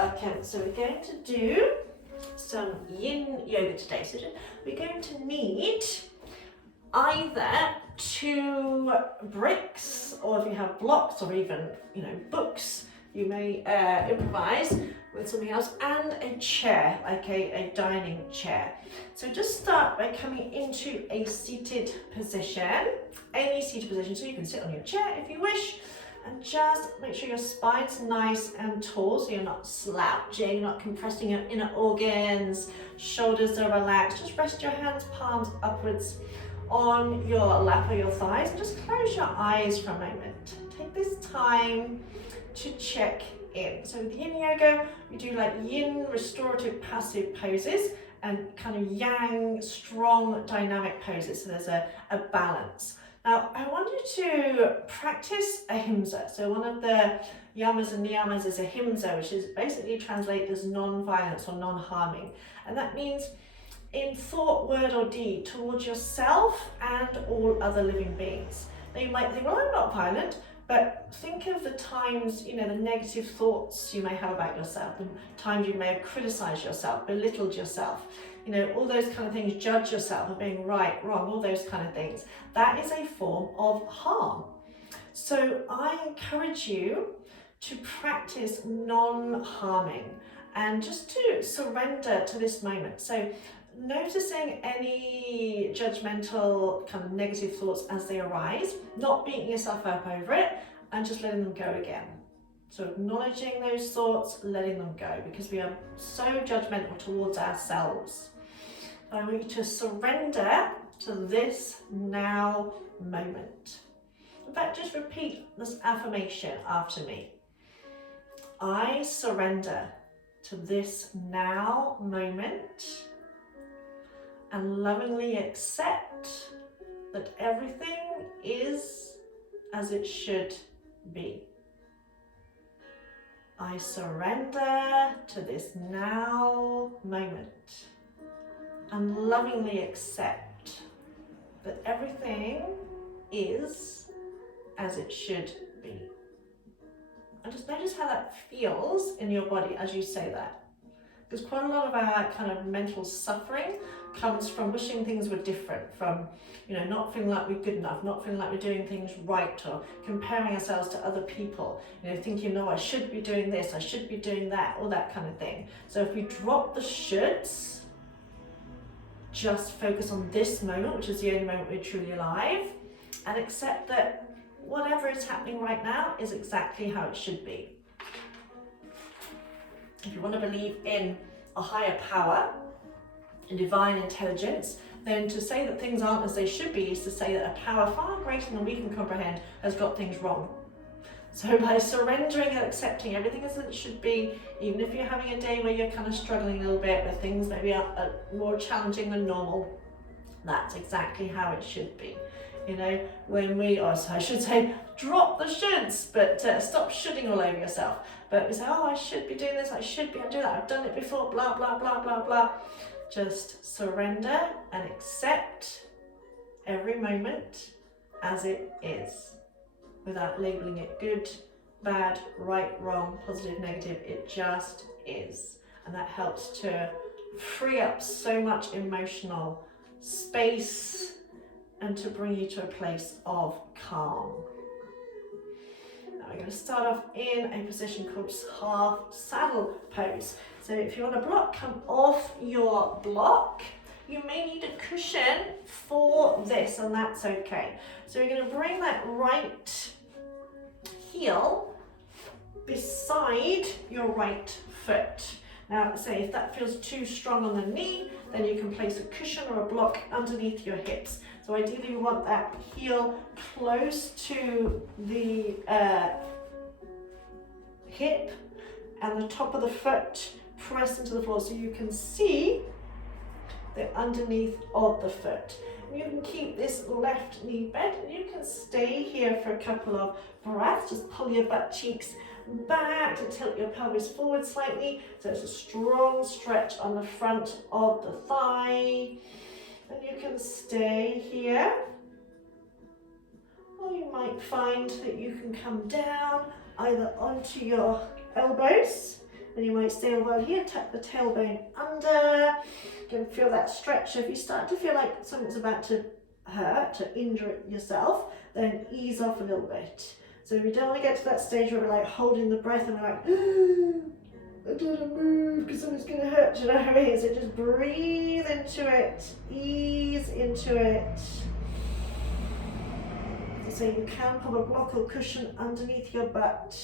Okay, so we're going to do some Yin Yoga today. So we're going to need either 2 bricks, or if you have blocks or even, books, you may improvise with something else, and a chair, like a dining chair. So just start by coming into a seated position, any seated position, so you can sit on your chair if you wish, and just make sure your spine's nice and tall, so you're not slouching, not compressing your inner organs, shoulders are relaxed. Just rest your hands, palms upwards on your lap or your thighs, and just close your eyes for a moment. Take this time to check in. So with Yin Yoga, we do like Yin restorative passive poses and kind of Yang strong dynamic poses, so there's a balance. Now, I want you to practice ahimsa. So one of the yamas and niyamas is ahimsa, which is basically translated as non-violence or non-harming. And that means in thought, word or deed towards yourself and all other living beings. Now you might think, well, I'm not violent, but think of the times, the negative thoughts you may have about yourself, the times you may have criticized yourself, belittled yourself, all those kind of things, judge yourself for being right, wrong, all those kind of things. That is a form of harm. So I encourage you to practice non-harming and just to surrender to this moment. So noticing any judgmental kind of negative thoughts as they arise, not beating yourself up over it, and just letting them go again. So acknowledging those thoughts, letting them go, because we are so judgmental towards ourselves. I want you to surrender to this now moment. In fact, just repeat this affirmation after me. I surrender to this now moment and lovingly accept that everything is as it should be. I surrender to this now moment and lovingly accept that everything is as it should be. And just notice how that feels in your body as you say that. Because quite a lot of our kind of mental suffering comes from wishing things were different, from not feeling like we're good enough, not feeling like we're doing things right, or comparing ourselves to other people, thinking, no, I should be doing this, I should be doing that, all that kind of thing. So if we drop the shoulds, just focus on this moment, which is the only moment we're truly alive, and accept that whatever is happening right now is exactly how it should be. If you want to believe in a higher power and divine intelligence, then to say that things aren't as they should be is to say that a power far greater than we can comprehend has got things wrong. So by surrendering and accepting everything as it should be, even if you're having a day where you're kind of struggling a little bit, where things maybe are more challenging than normal, that's exactly how it should be. When I should say, drop the shoulds, but stop shoulding all over yourself. But we say, oh, I should be doing this, I should be doing that, I've done it before, blah, blah, blah, blah, blah. Just surrender and accept every moment as it is, without labeling it good, bad, right, wrong, positive, negative. It just is. And that helps to free up so much emotional space and to bring you to a place of calm. Now we're going to start off in a position called half saddle pose. So if you want a block, come off your block. You may need a cushion for this, and that's okay. So we're going to bring that right heel beside your right foot. Now, say if that feels too strong on the knee, then you can place a cushion or a block underneath your hips. So ideally, we want that heel close to the hip and the top of the foot pressed into the floor, so you can see the underneath of the foot. You can keep this left knee bent, and you can stay here for a couple of breaths. Just pull your butt cheeks back to tilt your pelvis forward slightly, so it's a strong stretch on the front of the thigh. And you can stay here, or you might find that you can come down either onto your elbows Then you might stay a while here, tuck the tailbone under. You can feel that stretch. So if you start to feel like something's about to hurt, to injure yourself, then ease off a little bit. So we don't want to get to that stage where we're like holding the breath and we're like, I don't want to move because something's going to hurt. Do you know how it is? So just breathe into it, ease into it. So you can put a block or cushion underneath your butt.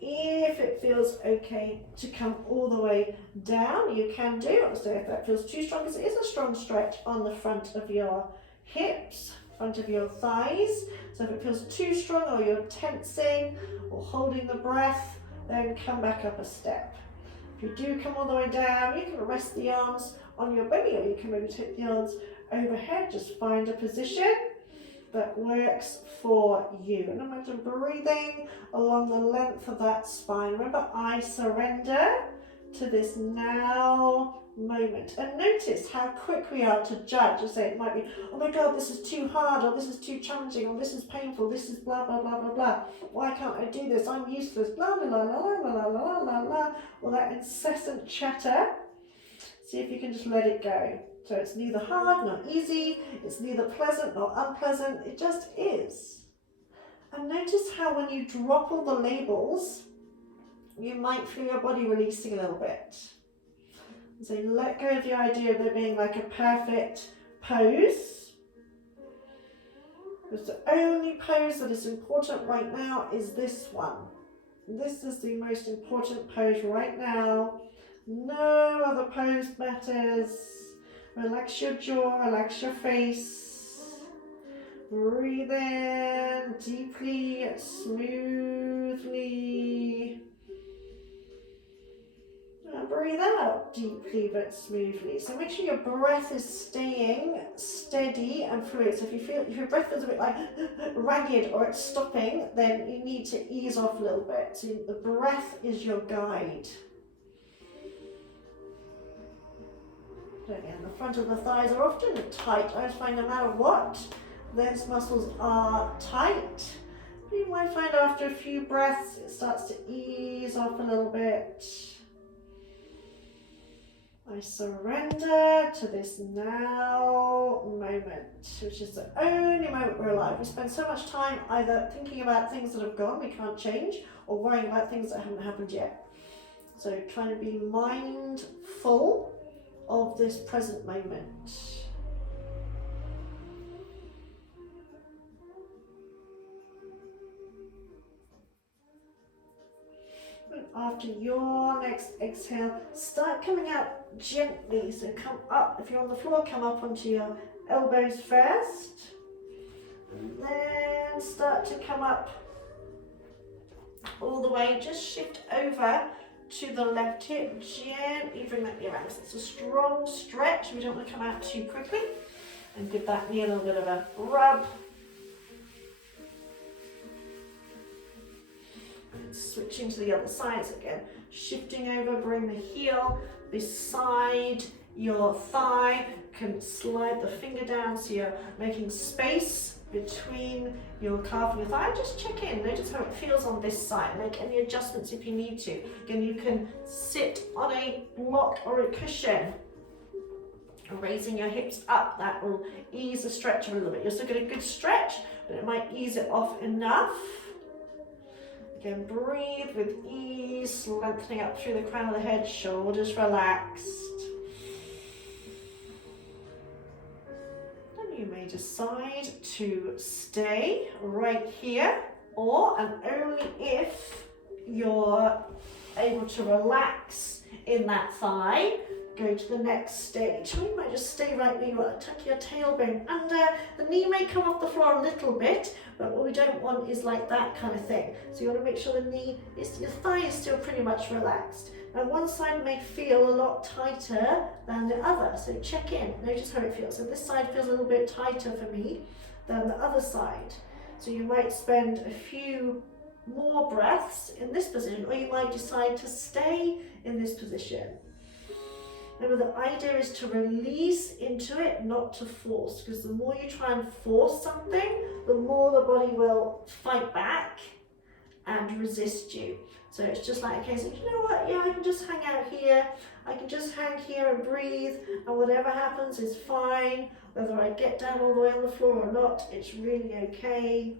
If it feels okay to come all the way down, you can do. So if that feels too strong, because it is a strong stretch on the front of your hips, front of your thighs. So if it feels too strong or you're tensing or holding the breath, then come back up a step. If you do come all the way down, you can rest the arms on your belly, or you can maybe take the arms overhead. Just find a position that works for you. And imagine breathing along the length of that spine. Remember, I surrender to this now moment. And notice how quick we are to judge. I say it might be, oh my God, this is too hard, or this is too challenging, or this is painful, this is blah, blah, blah, blah, blah. Why can't I do this? I'm useless, blah, blah, blah, blah, blah, blah, blah, blah. All that incessant chatter. See if you can just let it go. So it's neither hard nor easy, it's neither pleasant nor unpleasant, it just is. And notice how when you drop all the labels, you might feel your body releasing a little bit. So let go of the idea of there being like a perfect pose. Because the only pose that is important right now is this one. This is the most important pose right now. No other pose matters. Relax your jaw, relax your face. Breathe in deeply, smoothly. And breathe out deeply but smoothly. So make sure your breath is staying steady and fluid. So if your breath feels a bit like ragged or it's stopping, then you need to ease off a little bit. So the breath is your guide. Again, the front of the thighs are often tight. I always find no matter what, those muscles are tight. But you might find after a few breaths, it starts to ease off a little bit. I surrender to this now moment, which is the only moment we're alive. We spend so much time either thinking about things that have gone, we can't change, or worrying about things that haven't happened yet. So trying to be mindful of this present moment. And after your next exhale, start coming out gently. So come up, if you're on the floor, come up onto your elbows first. And then start to come up all the way, just shift over to the left hip, gently bring that knee around. So it's a strong stretch. We don't want to come out too quickly. And give that knee a little bit of a rub. And switching to the other side. So again, shifting over, bring the heel beside your thigh. You can slide the finger down so you're making space between your calf and your thigh. Just check in, notice how it feels on this side. Make any adjustments if you need to. Again, you can sit on a block or a cushion. Raising your hips up, that will ease the stretch a little bit. You'll still get a good stretch, but it might ease it off enough. Again, breathe with ease, lengthening up through the crown of the head, shoulders relaxed. You may decide to stay right here, or and only if you're able to relax in that thigh, go to the next stage. Or you might just stay right where you are. Tuck your tailbone under. The knee may come off the floor a little bit, but what we don't want is like that kind of thing. So you want to make sure your thigh is still pretty much relaxed. Now one side may feel a lot tighter than the other, so check in, notice how it feels. So this side feels a little bit tighter for me than the other side. So you might spend a few more breaths in this position, or you might decide to stay in this position. Remember, the idea is to release into it, not to force, because the more you try and force something, the more the body will fight back and resist you. So it's just like a case of, you know what, yeah, I can just hang out here, I can just hang here and breathe, and whatever happens is fine. Whether I get down all the way on the floor or not, it's really okay.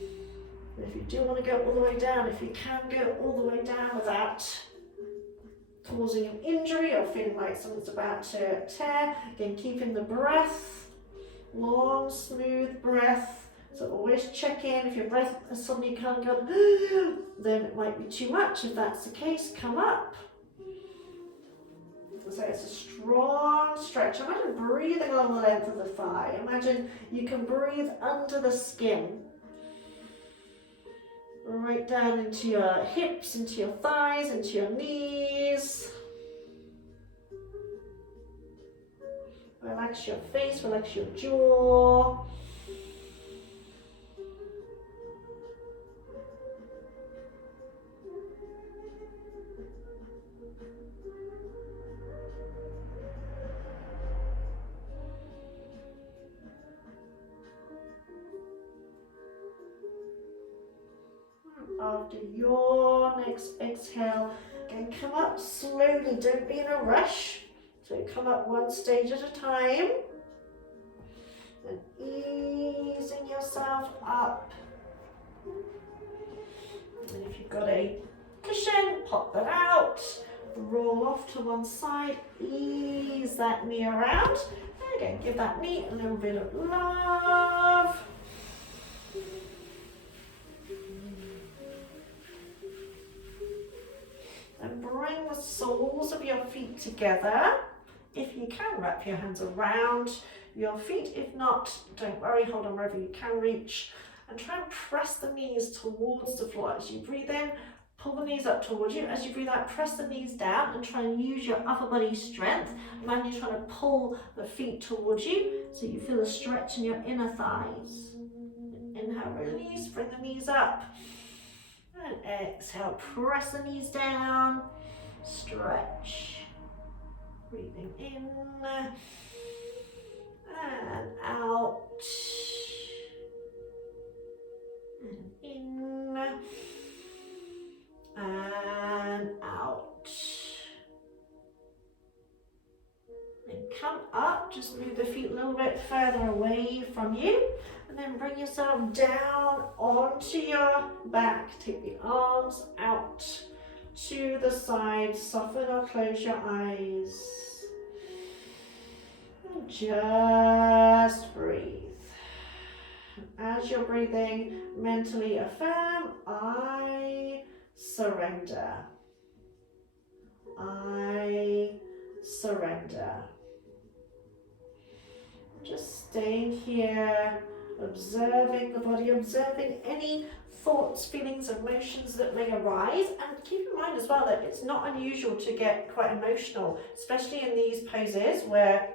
And if you do want to go all the way down, if you can go all the way down without causing an injury or feeling like something's about to tear, again, keeping the breath, long, smooth breath. So always check in. If your breath suddenly can't go, then it might be too much. If that's the case, come up. So it's a strong stretch. Imagine breathing along the length of the thigh. Imagine you can breathe under the skin. Right down into your hips, into your thighs, into your knees. Relax your face, relax your jaw. After your next exhale, again, come up slowly, don't be in a rush. So come up one stage at a time. And easing yourself up. And if you've got a cushion, pop that out. Roll off to one side, ease that knee around. And again, give that knee a little bit of love. And bring the soles of your feet together. If you can, wrap your hands around your feet. If not, don't worry, hold on wherever you can reach. And try and press the knees towards the floor. As you breathe in, pull the knees up towards you. As you breathe out, press the knees down and try and use your upper body strength. Imagine you're trying to pull the feet towards you so you feel a stretch in your inner thighs. Inhale, release, bring the knees up. And exhale, press the knees down, stretch. Breathing in and out. And in and out. Then come up, just move the feet a little bit further away from you. And then bring yourself down onto your back. Take the arms out to the side. Soften or close your eyes. And just breathe. As you're breathing, mentally affirm, I surrender. I surrender. Just staying here, observing the body, observing any thoughts, feelings, emotions that may arise, and keep in mind as well that it's not unusual to get quite emotional, especially in these poses where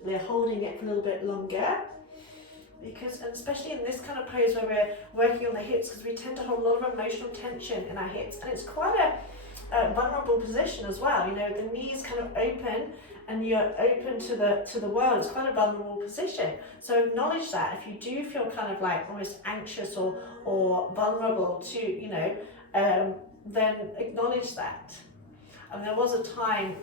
we're holding it for a little bit longer. Because, and especially in this kind of pose where we're working on the hips, because we tend to hold a lot of emotional tension in our hips, and it's quite a vulnerable position as well. You know, the knees kind of open and you're open to the world. It's quite a vulnerable position. So acknowledge that. If you do feel kind of like almost anxious or vulnerable to, you know, then acknowledge that. And there was a time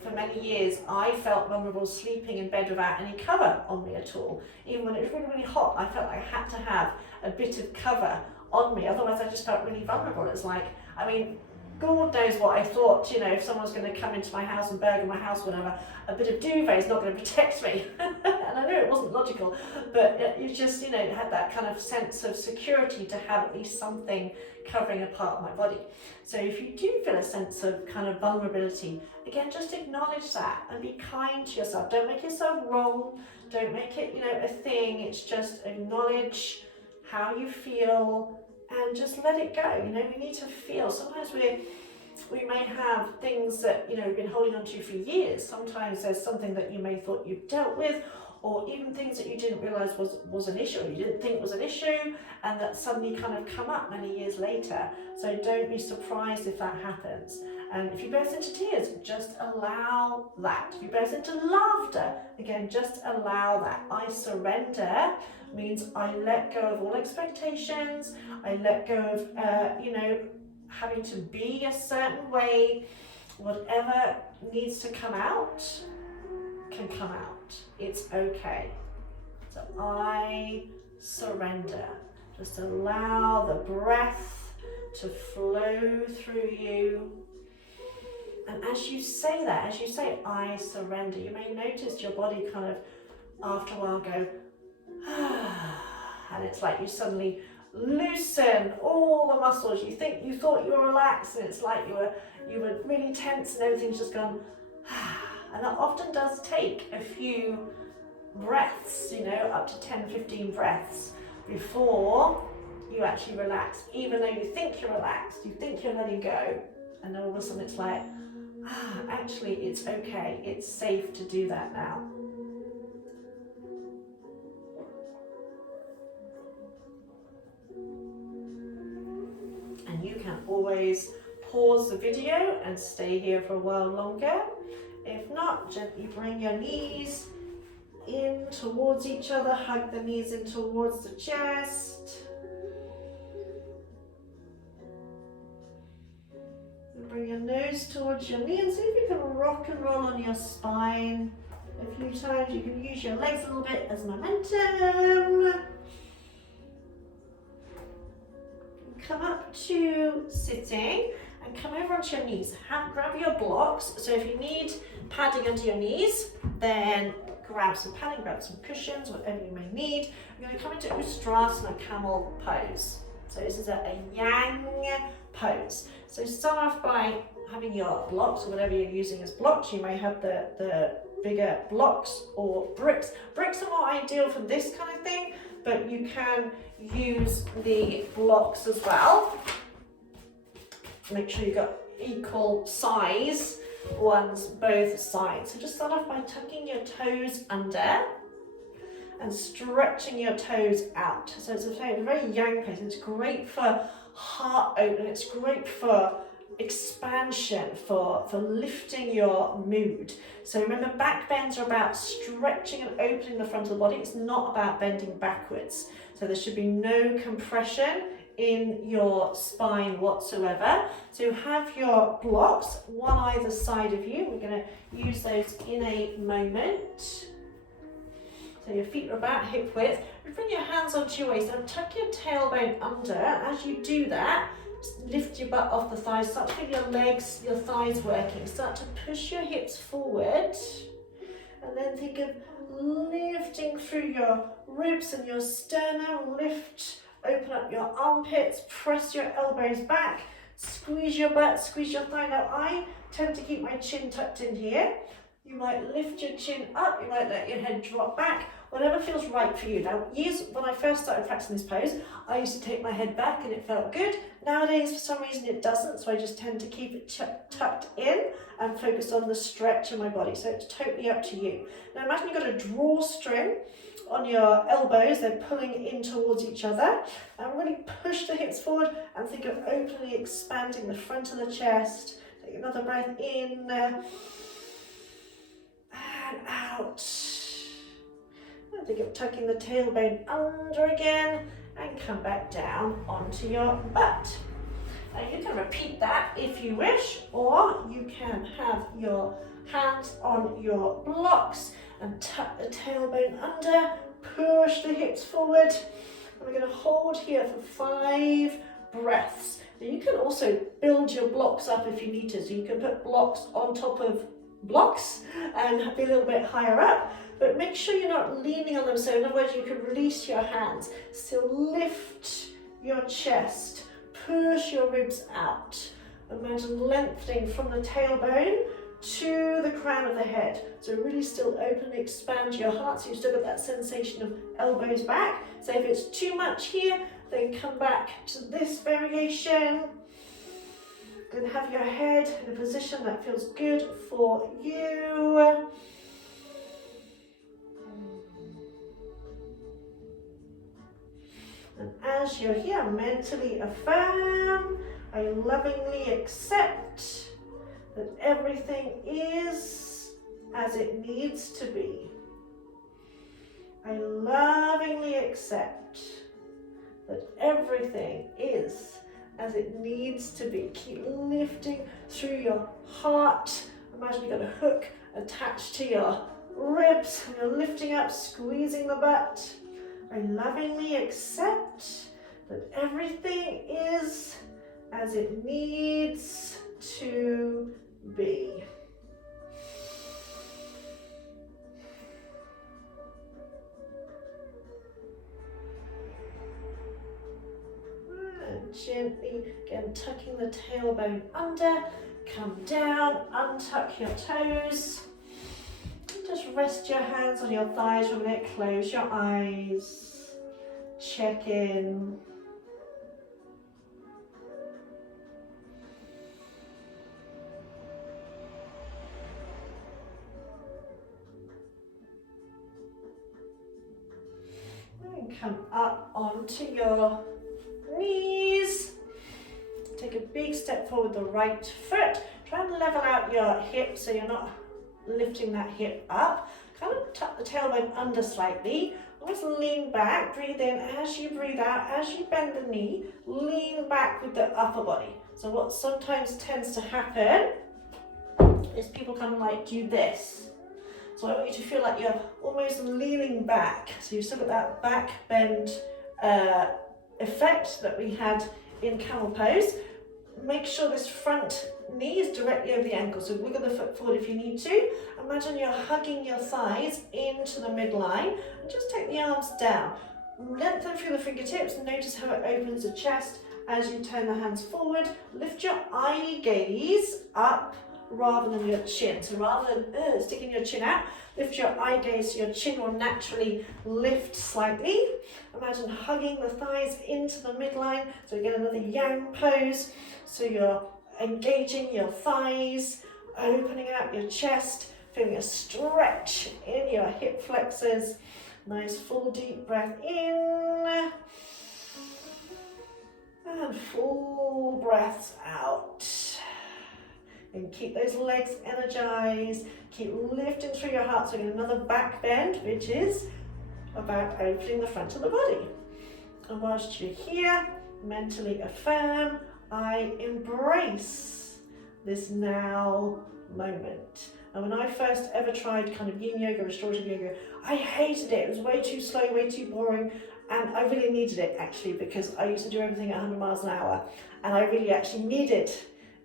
for many years I felt vulnerable sleeping in bed without any cover on me at all. Even when it was really, really hot, I felt like I had to have a bit of cover on me. Otherwise, I just felt really vulnerable. It's like, I mean, God knows what I thought, you know, if someone's going to come into my house and burgle my house, whatever, a bit of duvet is not going to protect me. And I know it wasn't logical, but you just, you know, had that kind of sense of security to have at least something covering a part of my body. So if you do feel a sense of kind of vulnerability, again, just acknowledge that and be kind to yourself. Don't make yourself wrong. Don't make it, you know, a thing. It's just acknowledge how you feel and just let it go. You know, we need to feel. Sometimes we may have things that, you know, we've been holding on to for years. Sometimes there's something that you may thought you've dealt with, or even things that you didn't realize was an issue, or you didn't think was an issue, and that suddenly kind of come up many years later. So don't be surprised if that happens. And if you burst into tears, just allow that. If you burst into laughter, again, just allow that. I surrender means I let go of all expectations. I let go of, having to be a certain way. Whatever needs to come out can come out. It's okay. So I surrender. Just allow the breath to flow through you. And as you say that, as you say, I surrender, you may notice your body kind of, after a while, go, and it's like you suddenly loosen all the muscles. You thought you were relaxed, and it's like you were really tense, and everything's just gone. And that often does take a few breaths, up to 10, 15 breaths before you actually relax. Even though you think you're relaxed, you think you're letting go, and then all of a sudden it's like, actually it's okay, it's safe to do that now. And you can always pause the video and stay here for a while longer. If not, gently bring your knees in towards each other, hug the knees in towards the chest. And bring your nose towards your knee and see if you can rock and roll on your spine a few times. You can use your legs a little bit as momentum. Come up to sitting and come over onto your knees. Grab your blocks. So if you need padding under your knees, then grab some padding, grab some cushions, whatever you may need. I'm going to come into Ustrasana, camel pose. So this is a yang pose. So start off by having your blocks, or whatever you're using as blocks. You may have the bigger blocks or bricks. Bricks are more ideal for this kind of thing, but you can use the blocks as well. Make sure you've got equal size ones both sides. So just start off by tucking your toes under and stretching your toes out. So it's a very yang pose. It's great for heart open. It's great for expansion, for lifting your mood. So remember, back bends are about stretching and opening the front of the body. It's not about bending backwards. So there should be no compression in your spine whatsoever. So have your blocks, one either side of you. We're going to use those in a moment. So your feet are about hip width. Bring your hands onto your waist and tuck your tailbone under. As you do that, lift your butt off the thighs. Start to feel your legs, your thighs working. Start to push your hips forward. And then think of lifting through your ribs and your sternum. Lift, open up your armpits, press your elbows back, squeeze your butt, squeeze your thigh. Now I tend to keep my chin tucked in here. You might lift your chin up, you might let your head drop back, whatever feels right for you. Now, when I first started practicing this pose, I used to take my head back and it felt good. Nowadays, for some reason, it doesn't, so I just tend to keep it tucked in and focus on the stretch of my body. So it's totally up to you. Now, imagine you've got a drawstring on your elbows, they're pulling in towards each other, and really push the hips forward and think of openly expanding the front of the chest. Take another breath in and out. And think of tucking the tailbone under again and come back down onto your butt. Now you can repeat that if you wish, or you can have your hands on your blocks and tuck the tailbone under, push the hips forward. And we're going to hold here for 5 breaths. Now you can also build your blocks up if you need to. So you can put blocks on top of blocks and be a little bit higher up, but make sure you're not leaning on them. So in other words, you can release your hands, still lift your chest, push your ribs out. Imagine lengthening from the tailbone to the crown of the head. So really still open, expand your heart, so you've still got that sensation of elbows back. So if it's too much here, then come back to this variation. Then have your head in a position that feels good for you. And as you're here, mentally affirm, I lovingly accept that everything is as it needs to be. I lovingly accept that everything is as it needs to be. Keep lifting through your heart. Imagine you've got a hook attached to your ribs and you're lifting up, squeezing the butt. I lovingly accept that everything is as it needs to be. And gently, again, tucking the tailbone under, come down, untuck your toes. And just rest your hands on your thighs for a minute, close your eyes, check in. And come up onto your knees. Take a big step forward the right foot. Try and level out your hip so you're not lifting that hip up. Kind of tuck the tailbone under slightly. Almost lean back, breathe in as you breathe out. As you bend the knee, lean back with the upper body. So what sometimes tends to happen is people kind of like do this. So I want you to feel like you're almost leaning back. So you've still got that back bend effect that we had in camel pose. Make sure this front knee is directly over the ankle. So wiggle the foot forward if you need to. Imagine you're hugging your thighs into the midline and just take the arms down. Lengthen through the fingertips and notice how it opens the chest as you turn the hands forward. Lift your eye gaze up rather than your chin. So rather than sticking your chin out, lift your eye gaze so your chin will naturally lift slightly. Imagine hugging the thighs into the midline. So you get another yang pose. So you're engaging your thighs, opening out your chest, feeling a stretch in your hip flexors. Nice full deep breath in. And full breaths out. And keep those legs energized. Keep lifting through your heart. So again, another back bend, which is about opening the front of the body. And whilst you're here, mentally affirm, I embrace this now moment. And when I first ever tried kind of Yin Yoga, restorative yoga, I hated it. It was way too slow, way too boring. And I really needed it actually, because I used to do everything at 100 miles an hour. And I really actually needed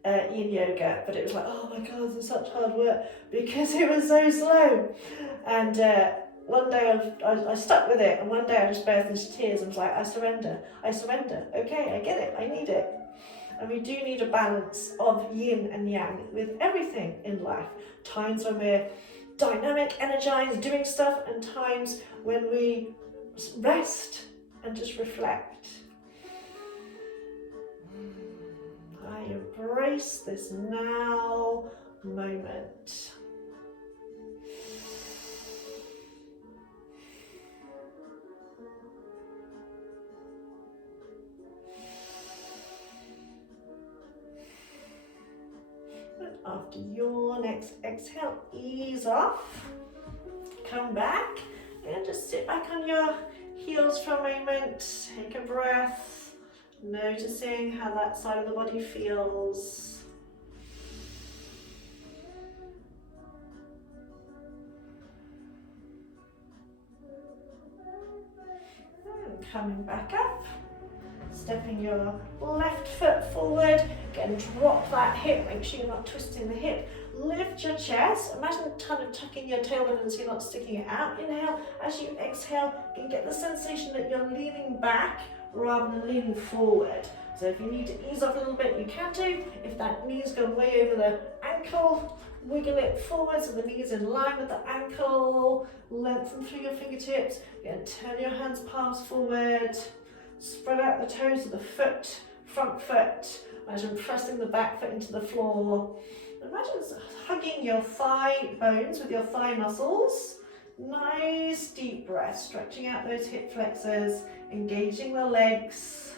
Yin Yoga, but it was like, oh my God, this is such hard work because it was so slow. And one day I stuck with it, and one day I just burst into tears and was like, I surrender, okay, I get it, I need it. And we do need a balance of yin and yang with everything in life. Times when we're dynamic, energized, doing stuff, and times when we rest and just reflect. I embrace this now moment. And after your next exhale, ease off. Come back and just sit back on your heels for a moment. Take a breath. Noticing how that side of the body feels. And coming back up, stepping your left foot forward, again drop that hip, make sure you're not twisting the hip. Lift your chest, imagine kind of tucking your tailbone and so you're not sticking it out. Inhale, as you exhale, you can get the sensation that you're leaning back rather than leaning forward. So if you need to ease off a little bit, you can do. If that knee's gone way over the ankle, wiggle it forward so the knee's in line with the ankle. Lengthen through your fingertips. Again, turn your hands, palms forward. Spread out the toes of the foot, front foot. Imagine pressing the back foot into the floor. Imagine hugging your thigh bones with your thigh muscles. Nice deep breath, stretching out those hip flexors, engaging the legs.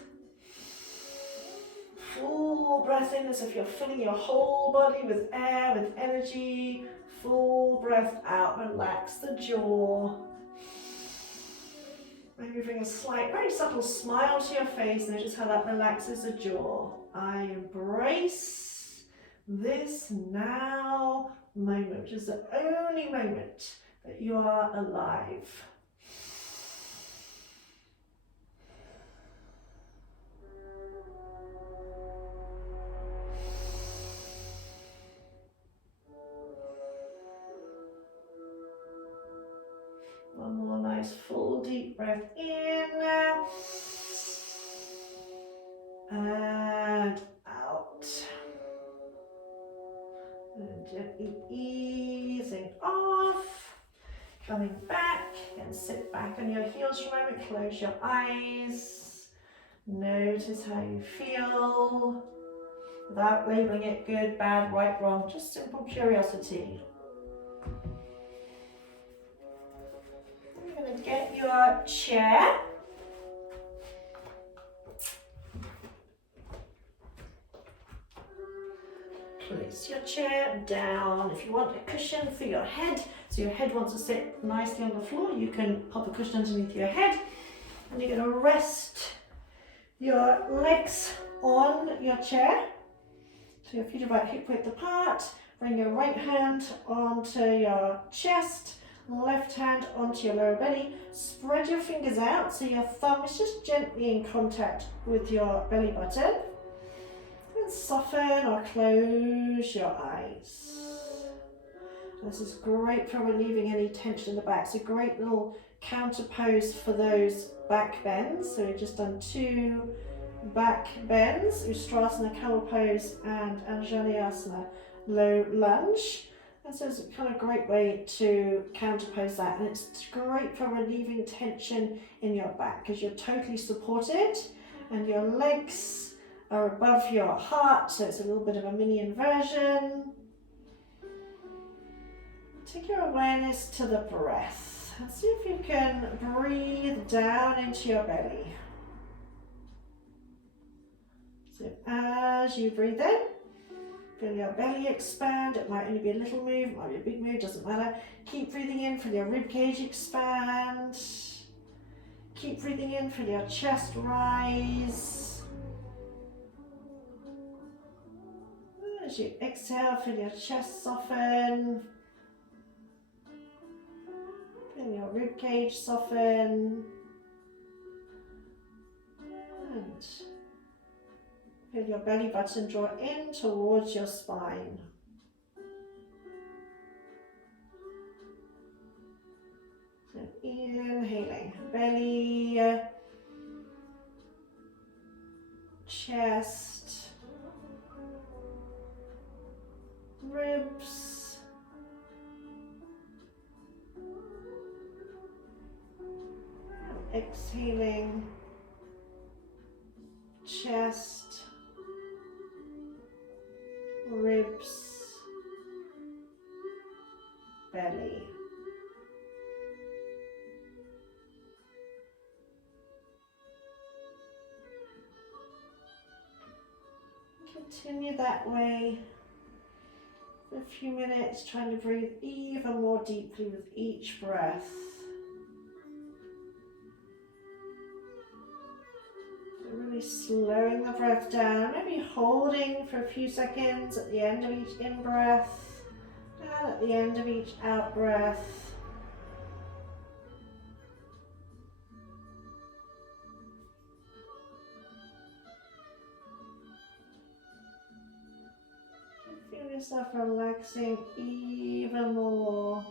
Full breath breath in as if you're filling your whole body with air, with energy. Full breath out, relax the jaw. Maybe bring a slight, very subtle smile to your face. Notice how that relaxes the jaw. I embrace this now moment, which is the only moment that you are alive. One more nice full deep breath in and out. And gently easing off, coming back, and sit back on your heels for a moment, close your eyes. Notice how you feel without labeling it good, bad, right, wrong, just simple curiosity. You're going to get your chair. Place your chair down. If you want a cushion for your head, so your head wants to sit nicely on the floor, you can pop a cushion underneath your head. And you're going to rest your legs on your chair. So your feet are about hip width apart. Bring your right hand onto your chest, left hand onto your lower belly. Spread your fingers out so your thumb is just gently in contact with your belly button. And soften or close your eyes. This is great for relieving any tension in the back. It's a great little counter pose for those back bends. So we've just done 2 back bends, Ustrasana camel pose and Anjaneyasana low lunge. And so it's a kind of great way to counter pose that. And it's great for relieving tension in your back because you're totally supported and your legs are above your heart, so it's a little bit of a mini inversion. Take your awareness to the breath and see if you can breathe down into your belly. So as you breathe in, feel your belly expand. It might only be a little move, it might be a big move, doesn't matter. Keep breathing in, feel your rib cage expand. Keep breathing in, feel your chest rise. As you exhale, feel your chest soften. Feel your rib cage soften. And feel your belly button draw in towards your spine. So inhaling, belly, chest, ribs, exhaling, chest, ribs, belly. Continue that way for a few minutes, trying to breathe even more deeply with each breath. So really slowing the breath down, maybe holding for a few seconds at the end of each in-breath and at the end of each out-breath. Feel yourself relaxing even more.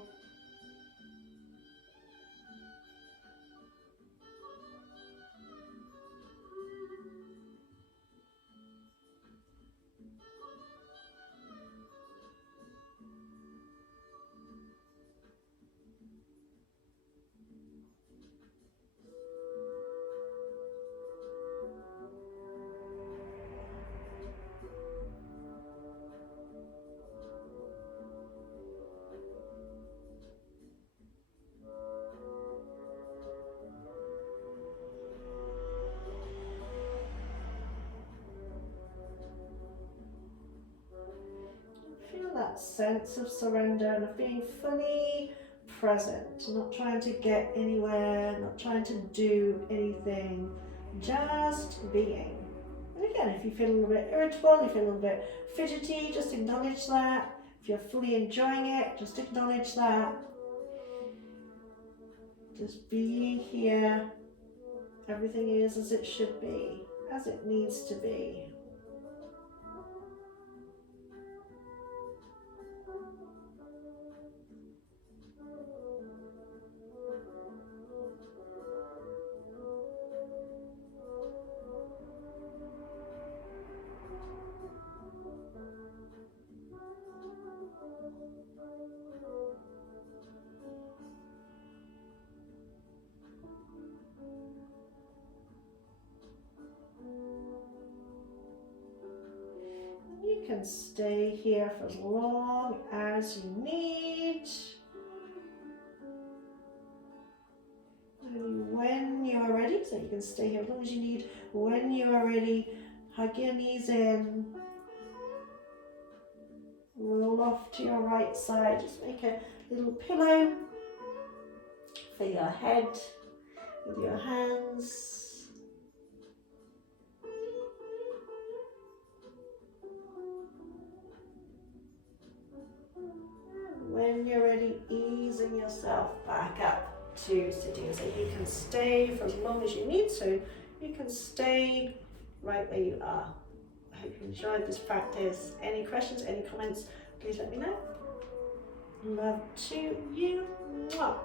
that sense of surrender and of being fully present, not trying to get anywhere, not trying to do anything, just being. And again, if you feel a little bit irritable, you feel a little bit fidgety, just acknowledge that. If you're fully enjoying it, just acknowledge that. Just be here. Everything is as it should be, as it needs to be. You can stay here for as long as you need. And when you are ready, so you can stay here as long as you need. When you are ready, hug your knees in. Roll off to your right side. Just make a little pillow for your head with your hands. When you're ready, easing yourself back up to sitting. So you can stay for as long as you need, so you can stay right where you are. I hope you enjoyed this practice. Any questions, any comments, please let me know. Love to you. Mwah.